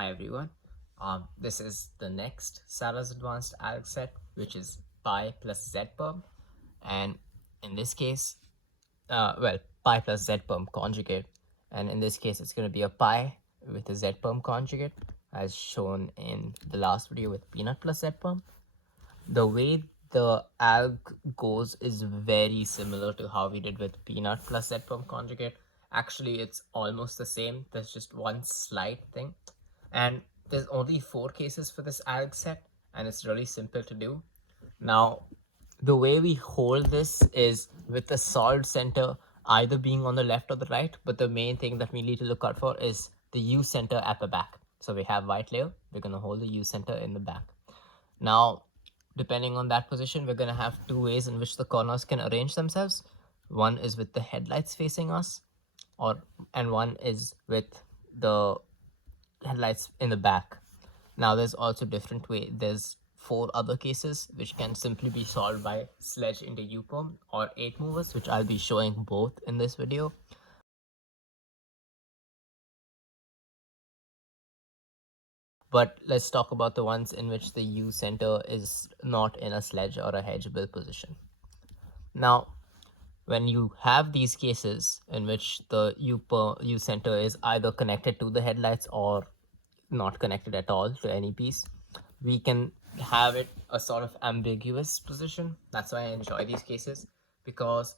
Hi everyone. This is the next Sarah's advanced alg set, which is pi plus z perm, and in this case, pi plus z perm conjugate, and in this case, it's going to be a pi with a z perm conjugate, as shown in the last video with peanut plus z perm. The way the alg goes is very similar to how we did with peanut plus z perm conjugate. Actually, it's almost the same. There's just one slight thing. And there's only 4 cases for this alg set, and it's really simple to do. Now, the way we hold this is with the solved center either being on the left or the right, but the main thing that we need to look out for is the U center at the back. So we have white layer, we're going to hold the U center in the back. Now, depending on that position, we're going to have 2 ways in which the corners can arrange themselves. One is with the headlights facing us, and one is with the headlights in the back. Now there's also different way. There's 4 other cases which can simply be solved by sledge into U-perm or 8 movers, which I'll be showing both in this video. But let's talk about the ones in which the U center is not in a sledge or a hedgeable position. Now, when you have these cases in which the U center is either connected to the headlights or not connected at all to any piece, we can have it a sort of ambiguous position. That's why I enjoy these cases, because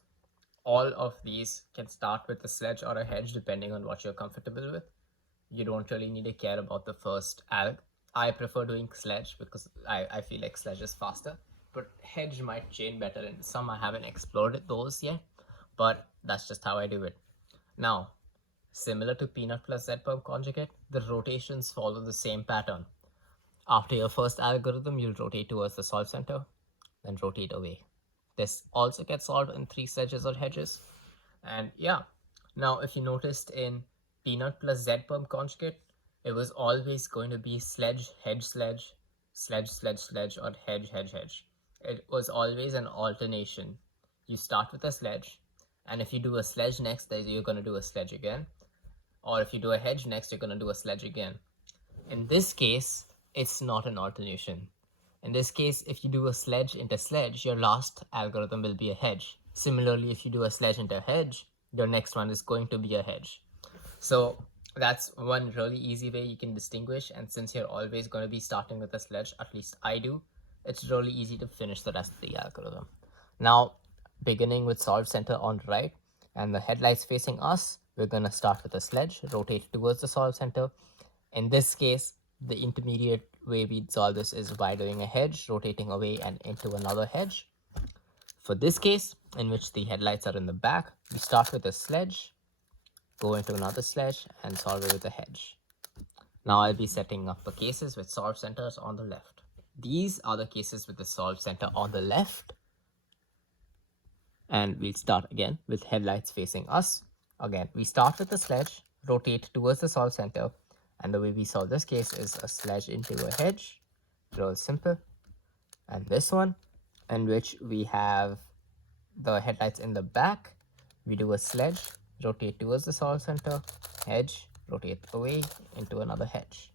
all of these can start with a sledge or a hedge depending on what you're comfortable with. You don't really need to care about the first alg. I prefer doing sledge because I feel like sledge is faster, but hedge might chain better, and some I haven't explored those yet, but that's just how I do it. Now, similar to peanut plus z perm conjugate, the rotations follow the same pattern. After your first algorithm, you'll rotate towards the solve center, then rotate away. This also gets solved in 3 sledges or hedges. And yeah, now if you noticed in peanut plus z perm conjugate, it was always going to be sledge, hedge, sledge, sledge, sledge, sledge, or hedge, hedge, hedge. It was always an alternation. You start with a sledge, and if you do a sledge next, then you're going to do a sledge again. Or if you do a hedge next, you're going to do a sledge again. In this case, it's not an alternation. In this case, if you do a sledge into sledge, your last algorithm will be a hedge. Similarly, if you do a sledge into hedge, your next one is going to be a hedge. So that's one really easy way you can distinguish. And since you're always going to be starting with a sledge, at least I do, it's really easy to finish the rest of the algorithm. Now, beginning with solve center on the right and the headlights facing us, we're going to start with a sledge, rotate towards the solve center. In this case, the intermediate way we solve this is by doing a hedge, rotating away and into another hedge. For this case, in which the headlights are in the back, we start with a sledge, go into another sledge, and solve it with a hedge. Now I'll be setting up the cases with solve centers on the left. These are the cases with the solve center on the left. And we'll start again with headlights facing us. Again, we start with the sledge, rotate towards the solve center, and the way we solve this case is a sledge into a hedge, real simple. And this one, in which we have the headlights in the back, we do a sledge, rotate towards the solve center, hedge, rotate away into another hedge.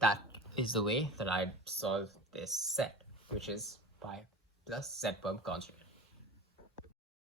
That is the way that I'd solve this set, which is pi plus z perm conjugate.